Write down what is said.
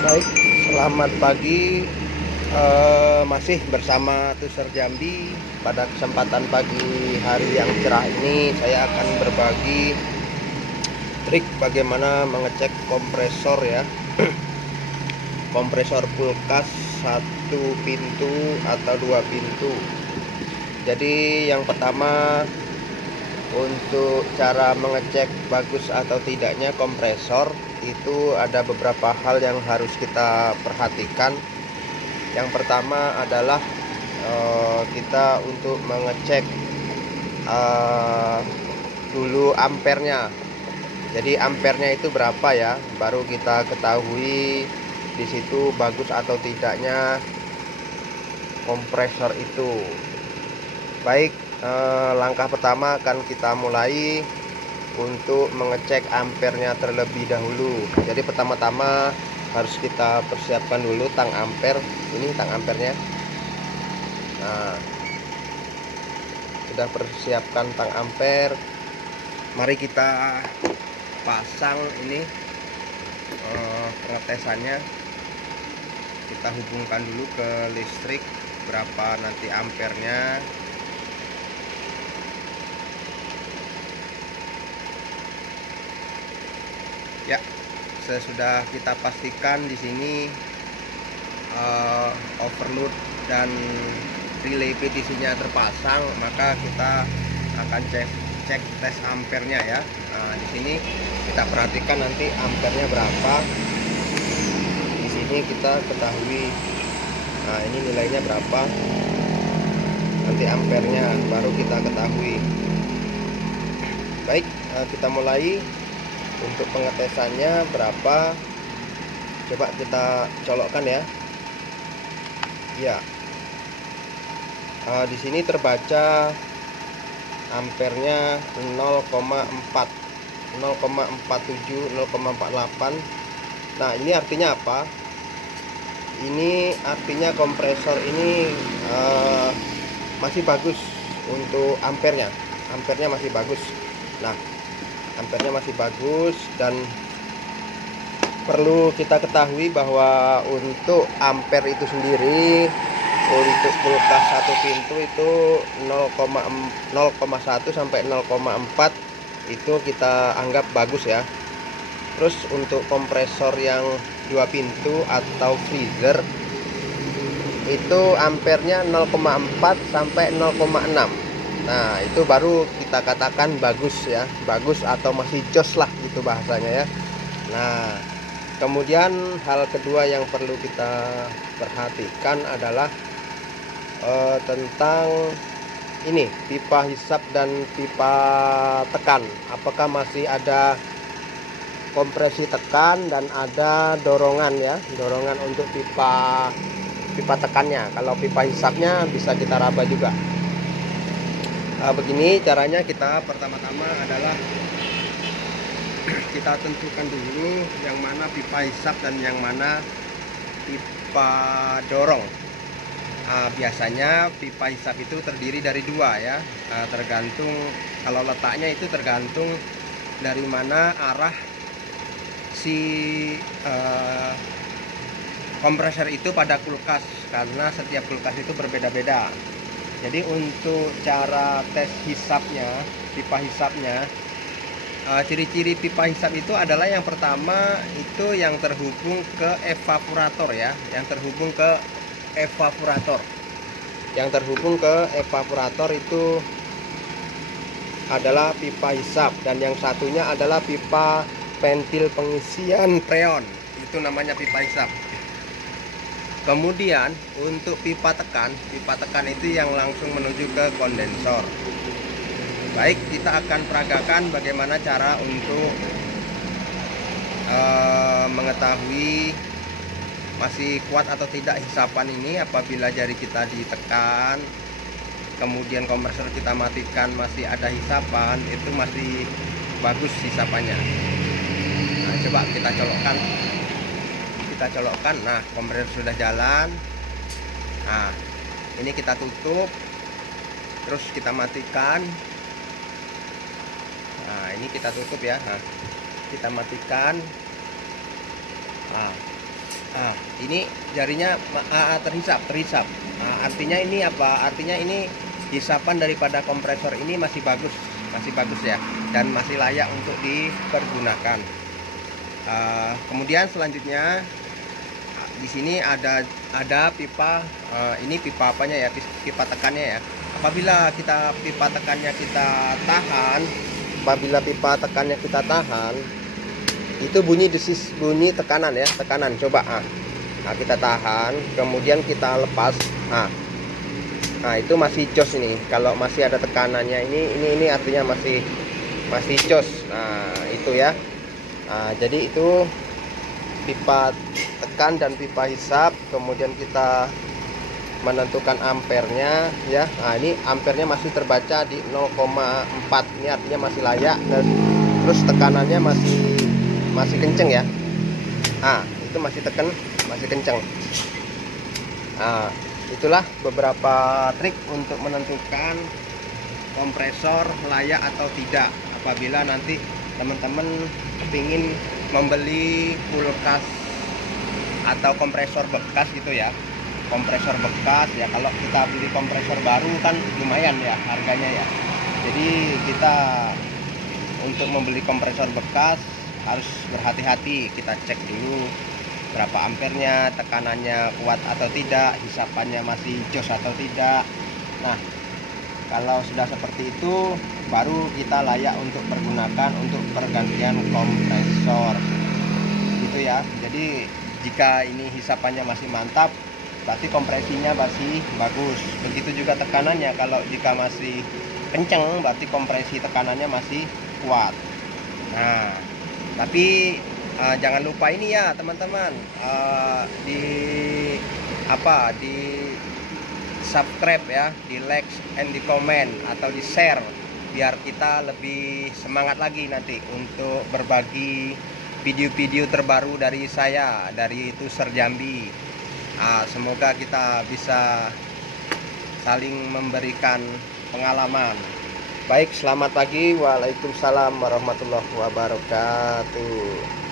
Baik, selamat pagi. Masih bersama Tuser Jambi. Pada kesempatan pagi hari yang cerah ini, saya akan berbagi trik bagaimana mengecek kompresor ya. Kompresor kulkas satu pintu atau dua pintu. Jadi yang pertama, untuk cara mengecek bagus atau tidaknya kompresor itu ada beberapa hal yang harus kita perhatikan. Yang pertama adalah kita untuk mengecek dulu ampernya. Jadi ampernya itu berapa ya, baru kita ketahui di situ bagus atau tidaknya kompresor itu. Baik, langkah pertama akan kita mulai untuk mengecek ampernya terlebih dahulu. Jadi pertama-tama harus kita persiapkan dulu tang amper. Ini tang ampernya. Nah, sudah persiapkan tang amper. Mari kita pasang ini pengetesannya. Kita hubungkan dulu ke listrik berapa nanti ampernya. Ya, sesudah kita pastikan di sini overload dan relay PTC-nya terpasang, maka kita akan cek tes ampernya ya. Nah, di sini kita perhatikan nanti ampernya berapa. Di sini kita ketahui. Nah, ini nilainya berapa. Nanti ampernya baru kita ketahui. Baik, kita mulai. Untuk pengetesannya berapa? Coba kita colokkan ya. Ya. Di sini terbaca ampernya 0,4, 0,47, 0,48. Nah, ini artinya apa? Ini artinya kompresor ini masih bagus untuk ampernya. Ampernya masih bagus. Nah, ampernya masih bagus, dan perlu kita ketahui bahwa untuk ampere itu sendiri untuk kulkas satu pintu itu 0,1 sampai 0,4 itu kita anggap bagus ya. Terus untuk kompresor yang dua pintu atau freezer itu ampernya 0,4 sampai 0,6. Nah, itu baru kita katakan bagus ya, bagus atau masih jos lah gitu bahasanya ya. Nah, kemudian hal kedua yang perlu kita perhatikan adalah tentang ini pipa hisap dan pipa tekan. Apakah masih ada kompresi tekan dan ada dorongan ya, dorongan untuk pipa tekannya. Kalau pipa hisapnya bisa kita raba juga. Begini caranya, kita pertama-tama adalah kita tentukan dulu yang mana pipa hisap dan yang mana pipa dorong. Biasanya pipa hisap itu terdiri dari dua ya, tergantung, kalau letaknya itu tergantung dari mana arah si kompresor itu pada kulkas, karena setiap kulkas itu berbeda-beda. Jadi untuk cara tes hisapnya, pipa hisapnya, ciri-ciri pipa hisap itu adalah yang pertama itu yang terhubung ke evaporator ya, yang terhubung ke evaporator. Yang terhubung ke evaporator itu adalah pipa hisap, dan yang satunya adalah pipa ventil pengisian freon, itu namanya pipa hisap. Kemudian untuk pipa tekan itu yang langsung menuju ke kondensor. Baik, kita akan peragakan bagaimana cara untuk mengetahui masih kuat atau tidak hisapan ini. Apabila jari kita ditekan, kemudian kompresor kita matikan, masih ada hisapan, itu masih bagus hisapannya. Nah, coba kita colokkan. Nah, kompresor sudah jalan. Nah, ini kita tutup, terus kita matikan. Nah, ini kita tutup ya. Nah, kita matikan. Nah, Nah, ini jarinya terhisap. Nah, artinya ini apa? Artinya ini hisapan daripada kompresor ini masih bagus ya, dan masih layak untuk dipergunakan. Kemudian selanjutnya di sini ada pipa, ini pipa apanya ya? Pipa tekannya ya. Apabila pipa tekannya kita tahan, itu bunyi desis, bunyi tekanan ya, tekanan. Coba nah, kita tahan, kemudian kita lepas. Nah itu masih jos ini. Kalau masih ada tekanannya, ini artinya masih jos. Nah itu ya. Nah, jadi itu pipa tekan dan pipa hisap. Kemudian kita menentukan ampernya ya. Nah ini ampernya masih terbaca di 0,4. Ini artinya masih layak, dan terus tekanannya masih kenceng ya. Nah itu masih kenceng. Nah itulah beberapa trik untuk menentukan kompresor layak atau tidak apabila nanti teman-teman ingin membeli kulkas atau kompresor bekas gitu ya. Kompresor bekas ya, kalau kita beli kompresor baru kan lumayan ya harganya ya. Jadi kita untuk membeli kompresor bekas harus berhati-hati. Kita cek dulu berapa ampernya, tekanannya kuat atau tidak, hisapannya masih jos atau tidak. Nah kalau sudah seperti itu baru kita layak untuk pergunakan untuk pergantian kompresor gitu ya. Jadi jika ini hisapannya masih mantap, berarti kompresinya masih bagus. Begitu juga tekanannya, kalau jika masih kenceng berarti kompresi tekanannya masih kuat. Nah tapi jangan lupa ini ya teman-teman, di subscribe ya, di like and di comment atau di share, biar kita lebih semangat lagi nanti untuk berbagi video-video terbaru dari saya, dari Tuser Jambi. Semoga kita bisa saling memberikan pengalaman. Baik, selamat pagi. Waalaikumsalam warahmatullahi wabarakatuh.